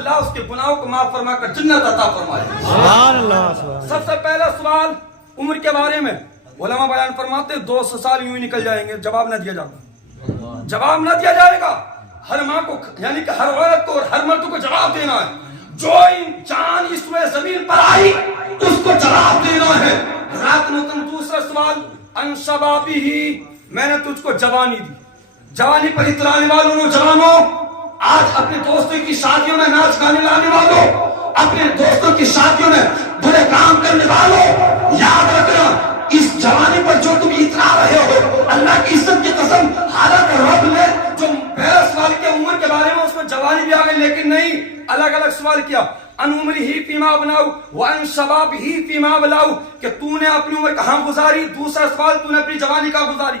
اللہ اس کے گناہوں کو معاف فرما کر جنت عطا فرمائے. سبحان اللہ. سب سے پہلا سوال عمر کے بارے میں علماء بیان فرماتے ہیں 200 سال یوں ہی نکل جائیں گے, جواب نہ دیا جاتا, جواب نہ دیا جائے گا. ہر ماں کو یعنی کہ ہر عورت کو اور ہر مرد کو جواب دینا ہے. جو جان اس روئے زمین پر آئی اس کو جواب دینا ہے. رات محترم دوسرا سوال ان شبابی ہی, میں نے تجھ کو جوانی دی. جوانی پر اترانے والوں نوجوانوں, آج اپنے دوستوں کی شادیوں میں ناچ گانے لانے والوں, اپنے دوستوں کی شادیوں میں برے کام کرنے والوں, یاد رکھنا اس جوانی پر جو تم اترا رہے ہو, اللہ کی عزت کی قسم, حالانکہ رب نے جو پہلا سوال کیا عمر کے بارے میں اس میں جوانی بھی آ گئی, لیکن نہیں, الگ الگ سوال کیا. ان عمری ہی فیما بناؤ وان شباب ہی فیما بلاؤ, کہ تو نے اپنی عمر کہاں گزاری. دوسرا سوال, تو نے اپنی جوانی کہاں گزاری,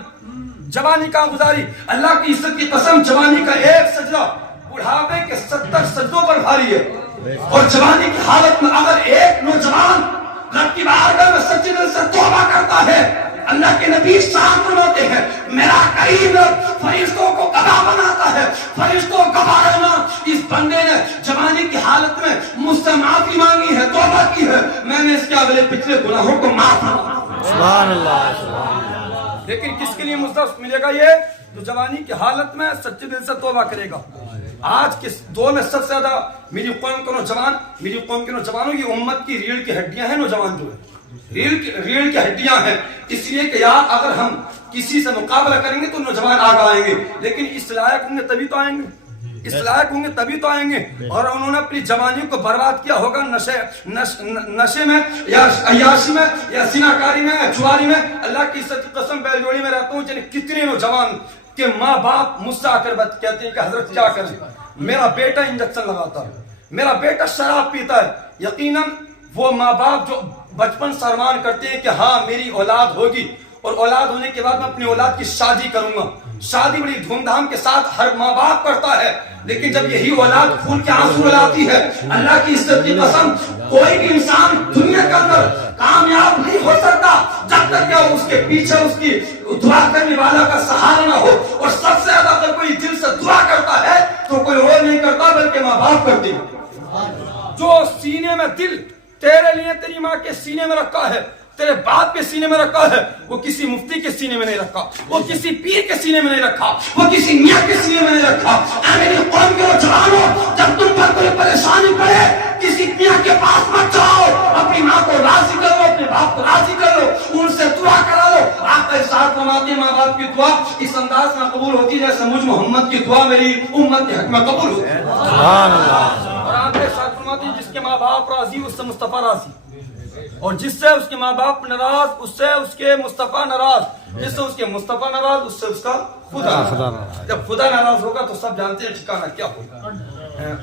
جوانی کہاں گزاری. اللہ کی عزت کی قسم, جوانی کا ایک سجدہ بڑھاپے کے 70 سجدوں پر بھاری ہے. اور جوانی کی حالت میں اگر ایک نوجوان رب کی بارگاہ میں سچے دل سے توبہ کرتا ہے, اللہ کے نبی صاحب فرماتے ہیں میرا کریم فرشتوں کو گواہ بناتا ہے. فرشتوں گواہ رہنا, اس بندے نے جوانی کی حالت میں مجھ سے معافی مانگی ہے, توبہ کی ہے, میں نے اس کے اگلے پچھلے گناہوں کو معاف کیا. سبحان اللہ. لیکن کس کے لیے مستحق ملے گا یہ, جو جوانی کی حالت میں سچے دل سے توبہ کرے گا. آج کس دور میں سب سے زیادہ میری قوم کے نوجوان, میری قوم کے نوجوانوں کی امت کی ریڑھ کی ہڈیاں ہیں نوجوان, جو ہے ریڑھ کی ہڈیاں ہیں. اس لیے کہ یار اگر ہم کسی سے مقابلہ کریں گے تو نوجوان آگے آئیں گے, لیکن اس لائق ہوں گے تبھی تو آئیں گے, اس لائق ہوں گے تبھی تو آئیں گے. اور انہوں نے اپنی جوانی کو برباد کیا ہوگا نشے میں یا عیاشی میں یا زناکاری میں یا جواری میں. اللہ کی عزت کی قسم, بیل جوڑی میں رہتا ہوں, یعنی کتنے نوجوان کہ ماں باپ مجھ سے آ کر کہتے ہیں کہ حضرت کیا کریں, میرا بیٹا انجیکشن لگاتا ہے, میرا بیٹا شراب پیتا ہے. یقیناً وہ ماں باپ جو بچپن سے ارمان کرتے ہیں کہ ہاں میری اولاد ہوگی, اور اولاد ہونے کے بعد میں اپنی اولاد کی شادی کروں گا. شادی بڑی دھوم دھام کے ساتھ ہر ماں باپ کرتا ہے, لیکن جب یہی اولاد خون کے آنسو لاتی ہے, اللہ کی عزت کی قسم کوئی بھی انسان دنیا کے اندر کامیاب نہیں ہو سکتا جب تک کہ اس کے پیچھے اس کی دعا کرنے والا کا سہارا نہ ہو. اور سب سے زیادہ اگر کوئی دل سے دعا کرتا ہے تو کوئی اور نہیں کرتا بلکہ ماں باپ کرتے ہیں. جو سینے میں دل تیرے لیے تیری ماں کے سینے میں رکھا ہے, تیرے باپ کے سینے میں رکھا ہے, وہ کسی مفتی کے سینے میں نہیں رکھا, وہ کسی پیر کے سینے میں نہیں رکھا, وہ کسی میاں کے سینے میں نہیں رکھا. اے میری قوم کے نوجوانوں, جب تم پر کوئی پریشانی پڑے کسی میاں کے پاس مت جاؤ, اپنی ماں کو راضی کرو, اپنے باپ کو راضی کرو, ان سے دعا کرا لو. آپ کا ارشاد فرماتے ہیں ماں باپ کی دعا اس انداز میں قبول ہوتی ہے جیسے مجھ محمد کی دعا میری امت کے حق میں قبول ہوتی ہے. سبحان اللہ. اور آپ کا ارشاد فرماتے ہیں جس کے ماں باپ راضی اس سے مصطفیٰ راضی, اور جس سے اس کے ماں باپ ناراض اس سے اس کے مصطفیٰ ناراض, جس سے اس کے مصطفیٰ ناراض اس سے اس کا خدا ناراض. جب خدا ناراض ہوگا تو سب جانتے ہیں ٹھکانہ کیا ہوگا.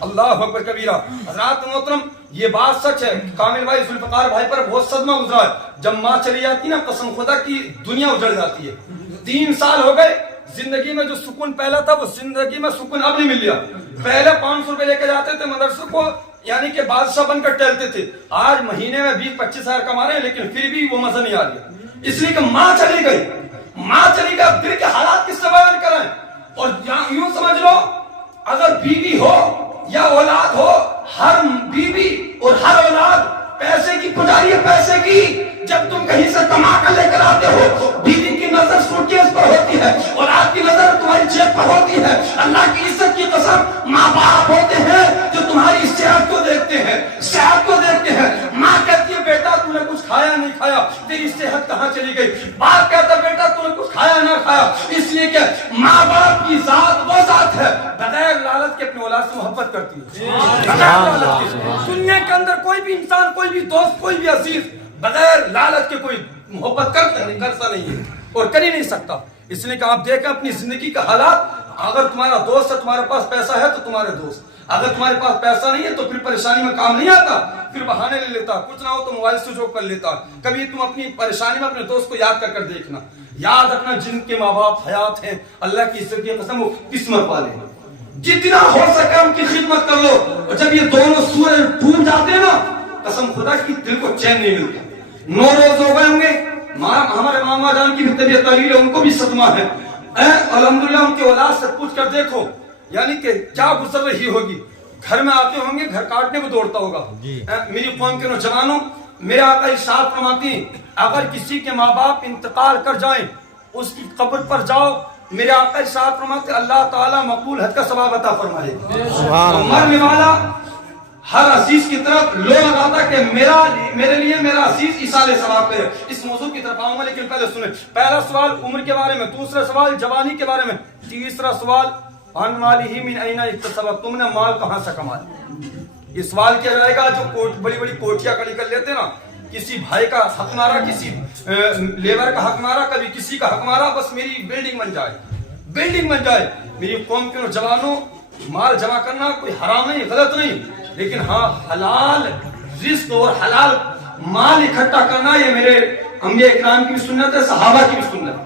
اللہ اکبر کبیرہ. حضرات محترم, یہ بات سچ ہے, کامل بھائی ذوالفقار بھائی پر بہت صدمہ گزرا ہے. جب ماں چلی جاتی نا, قسم خدا کی دنیا اجڑ جاتی ہے. 3 سال ہو گئے, زندگی میں جو سکون پہلا تھا وہ زندگی میں سکون اب نہیں مل گیا. پہلے 500 روپے لے کے جاتے تھے مدرسے کو, یعنی کہ بادشاہ بن کر ٹہلتے تھے. آج مہینے میں 20-25 ہزار کما رہے ہیں, لیکن پھر بھی وہ مزہ نہیں آ گیا, اس لیے کہ ماں چلی گئی. ماں چلی گئی, دل کے حالات کس سے بیان کریں. اور یوں سمجھ لو اگر بیوی ہو یا اولاد ہو, ہر بیوی اور ہر اولاد پیسے کی پجاری ہے, پیسے کی. جب تم کہیں سے کما کر لے کر آتے ہو, بیوی کی نظر سوٹکیس پر ہوتی ہے, اولاد کی نظر تمہاری جیب پر ہوتی ہے. اللہ کی عزت کی قسم ماں باپ ہوتے ہیں جو تمہاری صحت کو دیکھتے ہیں, صحت کو دیکھتے ہیں. ماں کہتی ہے بیٹا تو نے کچھ کھایا نہیں کھایا, تیری صحت کہاں چلی گئی. باپ کہتا ہے بیٹا تو نے کچھ کھایا نہ کھایا. اس لیے کہ ماں باپ کی ذات وہ ذات ہے بغیر لالچ کے اپنی اولاد سے محبت کرتی ہے. دنیا کے اندر کوئی بھی انسان, کوئی بھی دوست, کوئی بھی عزیز بغیر لالچ کے کوئی محبت کرتا نہیں ہے اور کر ہی نہیں سکتا. اس لیے کہ آپ دیکھیں اپنی زندگی کا حالات, اگر تمہارا دوست ہے, تمہارے پاس پیسہ ہے تو تمہارے دوست, اگر تمہارے پاس پیسہ نہیں ہے تو پھر پریشانی میں کام نہیں آتا, پھر بہانے لے لیتا, کچھ نہ ہو تو موبائل سوئچ آف کر لیتا. کبھی تم اپنی پریشانی میں اپنے دوست کو یاد کر دیکھنا. یاد رکھنا جن کے ماں باپ حیات ہیں, اللہ کی عزت کی قسم وہ قسمت والے ہیں. جتنا ہو سکے ان کی خدمت کر لو. اور جب یہ دونوں سورج ڈوب جاتے ہیں نا, قسم خدا کی دل کو چین نہیں ملتا. 9 روز ہو گئے ہوں گے, ہمارے ماما جان کی بھی طبیعت تغیر ہے, ان کو بھی صدمہ ہے. الحمدللہ ان کے اولاد سے پوچھ کر دیکھو, یعنی کہ کیا گزر رہی ہوگی. گھر میں آتے ہوں گے گھر کاٹنے کو دوڑتا ہوگا. میری قوم کے نوجوانوں, میرے آقا ارشاد فرماتے ہیں اگر کسی کے ماں باپ انتقال کر جائیں اس کی قبر پر جاؤ, میرے آقا ارشاد فرماتے اللہ تعالیٰ مقبول حج کا ثواب عطا فرمائے. مرنے والا ہر عزیز کی طرف لو لگاتا کہ میرے لیے میرا عزیز ایصال ثواب کرے. اس موضوع کی طرف آؤں گا لیکن پہلے سنیں. پہلا سوال عمر کے بارے میں, دوسرا سوال جوانی کے بارے میں, تیسرا سوال عن مالہ من این اکتسب, تم نے مال کہاں سے کمایا. یہ سوال کیا جائے گا جو بڑی بڑی کوٹیاں کھڑی کر لیتے نا, کسی بھائی کا حق مارا, کسی لیبر کا حق مارا, کبھی کسی کا حق مارا, بس میری بلڈنگ بن جائے, بلڈنگ بن جائے. میری قوم کے نوجوانوں, مال جمع کرنا کوئی حرام نہیں, غلط نہیں, لیکن ہاں حلال رزق اور حلال مال اکٹھا کرنا یہ میرے انبیاء اکرام کی بھی سنت ہے, صحابہ کی بھی سنت ہے.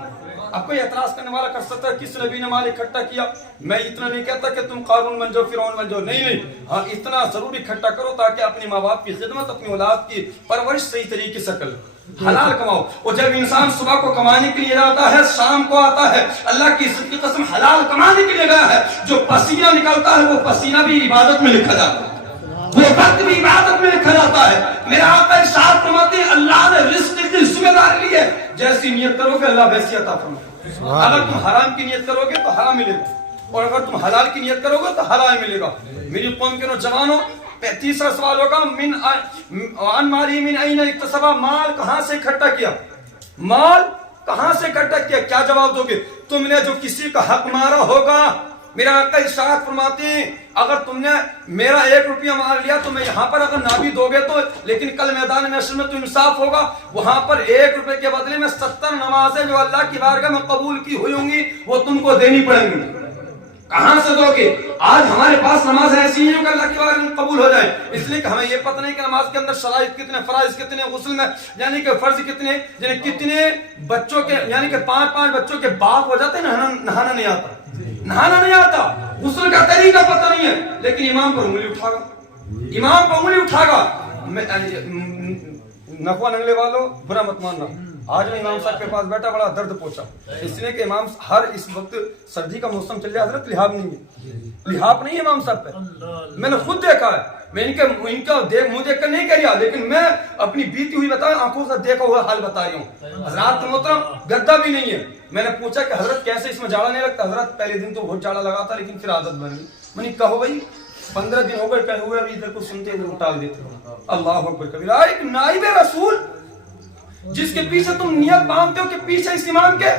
اب کوئی اعتراض کرنے والا کر سکتا ہے کس نبی نے مال اکٹھا کیا. میں اتنا نہیں کہتا کہ تم قارون بن جاؤ, فرعون بن جاؤ, نہیں, ہاں اتنا ضرور اکٹھا کرو تاکہ اپنے ماں باپ کی خدمت, اپنی اولاد کی پرورش صحیح طریقے سے کرو, حلال کماؤ. اور جب انسان صبح کو کمانے کے لیے جاتا ہے, شام کو آتا ہے, اللہ کی عزت کی قسم حلال کمانے کے لیے گیا ہے, جو پسینہ نکلتا ہے وہ پسینہ بھی عبادت میں لکھا جاتا ہے, وہ وقت بھی عبادت میں لکھا جاتا ہے. میرے آقا ارشاد فرماتے ہیں اللہ نے رزق کی ذمہ داری لی ہے, جیسی نیت کرو گے اللہ ویسی عطا فرمائے. اگر تم حرام کی نیت کرو گے تو حرام ملے گا, اور اگر تم حلال کی نیت کرو گے تو حلال ملے گا. میری قوم کے نوجوانوں, تیسرا سوال ہوگا عن مالہ من این اکتسب, مال کہاں سے اکٹھا کیا, مال کہاں سے اکٹھا کیا. کیا جواب دو گے؟ تم نے جو کسی کا حق مارا ہوگا, میرا آقا ارشاد فرماتے ہیں اگر تم نے میرا 1 روپیہ مار لیا تو میں یہاں پر اگر نہ بھی دو گے تو, لیکن کل میدان محشر میں تو انصاف ہوگا, وہاں پر 1 روپے کے بدلے میں 70 نمازیں جو اللہ کی بارگاہ میں قبول کی ہوئی ہوں گی وہ تم کو دینی پڑیں گی. کہاں سے دو گے؟ آج ہمارے پاس نماز ایسی ہیں کہ اللہ کی بارگاہ میں قبول ہو جائے, اس لیے کہ ہمیں یہ پتہ نہیں کہ نماز کے اندر شرائط کتنے, فرائض کتنے, غسل میں یعنی کہ فرض کتنے, یعنی کتنے بچوں کے, یعنی کہ 5 بچوں کے باپ ہو جاتے ہیں, نہانا نہیں آتا, نہانا نہیں آتا, غسل کا طریقہ پتہ نہیں ہے, لیکن امام پر انگلی اٹھا گا, امام پر انگلی اٹھا گا. نخوا ننگلے والوں برا مت ماننا, آج میں امام صاحب کے پاس بیٹھا بڑا درد پہنچا, اس لیے کہ امام ہر اس وقت سردی کا موسم چل رہا ہے, حضرت لحاف نہیں ہے, لحاف نہیں ہے امام صاحب پہ, میں نے خود دیکھا ہے, میں ان کا منہ دیکھ کر نہیں کہہ رہا, لیکن میں اپنی بیتی ہوئی بتا, آنکھوں سے دیکھا ہوا حال بتا رہی ہوں. حضرات محترم گدا بھی نہیں ہے. میں نے پوچھا کہ حضرت کیسے اس میں جاڑا نہیں لگتا. حضرت پہلے دن تو بہت جاڑا لگا تھا لیکن پھر عادت بن گئی. میں نے کہو بھائی 15 دن ہو گئے کہے ہوئے, ابھی ادھر کو سنتے ادھر ٹال دیتے ہو. اللہ اکبر کبیرہ. ایک نائب رسول جس کے پیچھے تم نیت باندھتے ہو کہ پیچھے اس امام کے,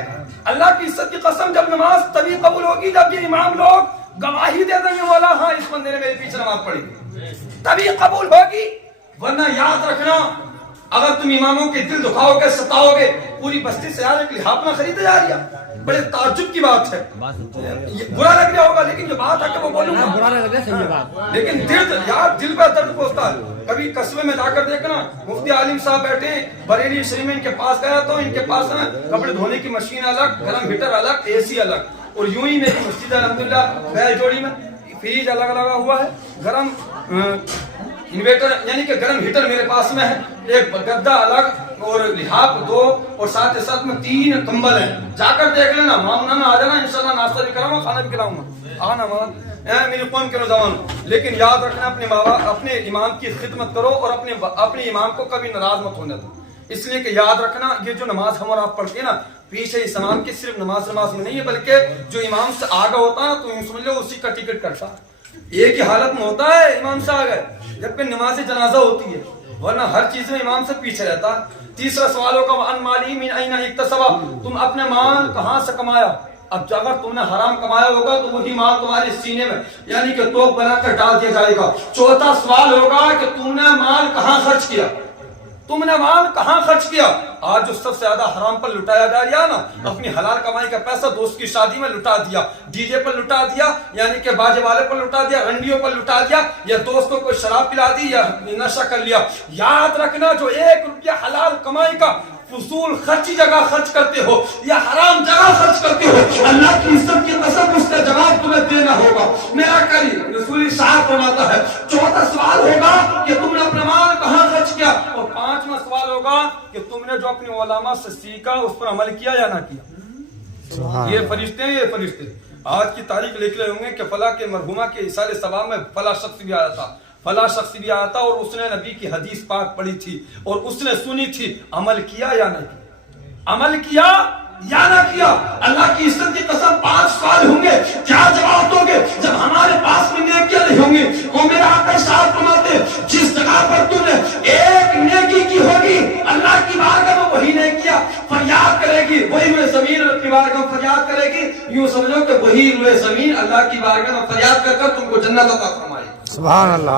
اللہ کی عزت کی قسم جب نماز تبھی قبول ہوگی جب یہ امام لوگ گواہی دے دیں گے والا ہاں اس بندے نے میرے پیچھے نماز پڑھی, تبھی قبول ہوگی. ورنہ یاد رکھنا اگر تم اماموں کے دل دکھاؤ گے, ستاؤ گے, پوری بستی سے یار ایک لحاف نہ خریدا جا رہا, بڑے تعجب کی بات ہے. برا لگ رہا ہوگا لیکن جو بات ہے کہ وہ بولوں گا, برا لگ رہا ہے بات, لیکن دل پہ درد پہنچتا ہے. کبھی قصبے میں جا کر دیکھنا, مفتی عالم صاحب بیٹھے بریلی شریف میں, ان کے پاس گیا تو ان کے پاس نا کپڑے دھونے کی مشین الگ, گرم ہیٹر الگ, اے سی الگ, اور یوں ہی میری مسجد الحمدللہ بیل جوڑی میں فریج الگ لگا ہوا ہے, گرم انویٹر یعنی کہ گرم ہیٹر میرے پاس میں ہے, ایک گدا الگ, اور لحاف 2, اور ساتھ ساتھ میں 3 کمبل ہیں. جا کر دیکھ لینا, مامنا میں آ جانا, انشاءاللہ ناشتہ بھی کراؤں گا, کھانا بھی کھلاؤں گا, آنا مان. میری قوم کے نوجوان, لیکن یاد رکھنا اپنے ماں باپ, اپنے امام کی خدمت کرو اور اپنے امام کو کبھی ناراض مت ہونے دو. اس لیے کہ یاد رکھنا یہ جو نماز ہم اور آپ پڑھتے ہیں نا, پیچھے اس امام کی صرف نماز میں نہیں ہے, بلکہ جو امام سے آگے ہوتا ہے تو یوں سمجھ لو اسی کا ٹکٹ کرتا ہے. ایک ہی حالت میں ہوتا ہے امام سے آگے جب پہ نماز جنازہ ہوتی ہے, ورنہ ہر چیز میں امام سے پیچھے رہتا ہے. تیسرا سوال ہوگا عن مالہ من این اکتسب, تم اپنے مال کہاں سے کمایا. اب اگر تم نے حرام کمایا ہوگا تو وہی مال تمہارے سینے میں یعنی کہ توپ بنا کر ڈال دیا جائے گا. چوتھا سوال ہوگا کہ تم نے مال کہاں خرچ کیا, تم نے مال کہاں خرچ کیا. آج جو سب سے زیادہ حرام پر لٹایا جا رہا نا, اپنی حلال کمائی کا پیسہ دوست کی شادی میں لٹا دیا, ڈی جے پر لٹا دیا, یعنی کہ باجے والے پر لٹا دیا, رنڈیوں پر لٹا دیا, یا دوست کو کوئی شراب پلا دی یا نشہ کر لیا. یاد رکھنا جو 1 روپیہ حلال کمائی کا فضول خرچی جگہ خرچ کرتے ہو یا حرام جگہ خرچ کرتے ہو, اللہ کی عزت کی قسم اس کا جواب تمہیں دینا ہوگا. میرا کریم رسول صاحب فرماتا ہے. چوتھا سوال ہوگا کہ تم نے اپنا مال کہاں خرچ کیا, اور 5واں سوال ہوگا کہ تم نے جو اپنے علماء سے سیکھا اس پر عمل کیا یا نہ کیا. یہ فرشتے ہیں, یہ فرشتے. آج کی تاریخ لکھ رہے ہوں گے کہ فلاں کے مرحومہ کے اصال ثواب میں فلاں شخص بھی آیا تھا، فلاں شخص بھی آیا تھا، اور اس نے نبی کی حدیث پاک پڑھی تھی اور اس نے سنی تھی، عمل کیا یا نہیں کیا؟ عمل کیا یا نہ کیا؟ اللہ کی عزت کی قسم 5 سوال ہوں گے، کیا جواب دو گے جب ہمارے پاس میں نیکیاں نہیں ہوں گی؟ وہ میرا آقا ارشاد فرماتے جس جگہ پر تو نے ایک نیکی کی ہوگی اللہ کی بارگاہ میں وہی نیکیاں فریاد کرے گی، وہی روئے زمین اللہ کی بارگاہ میں فریاد کرے گی، یوں سمجھو کہ وہی روئے زمین اللہ کی بارگاہ میں فریاد کر کر تم کو جنت عطا فرمائے گی۔ سبحان اللہ۔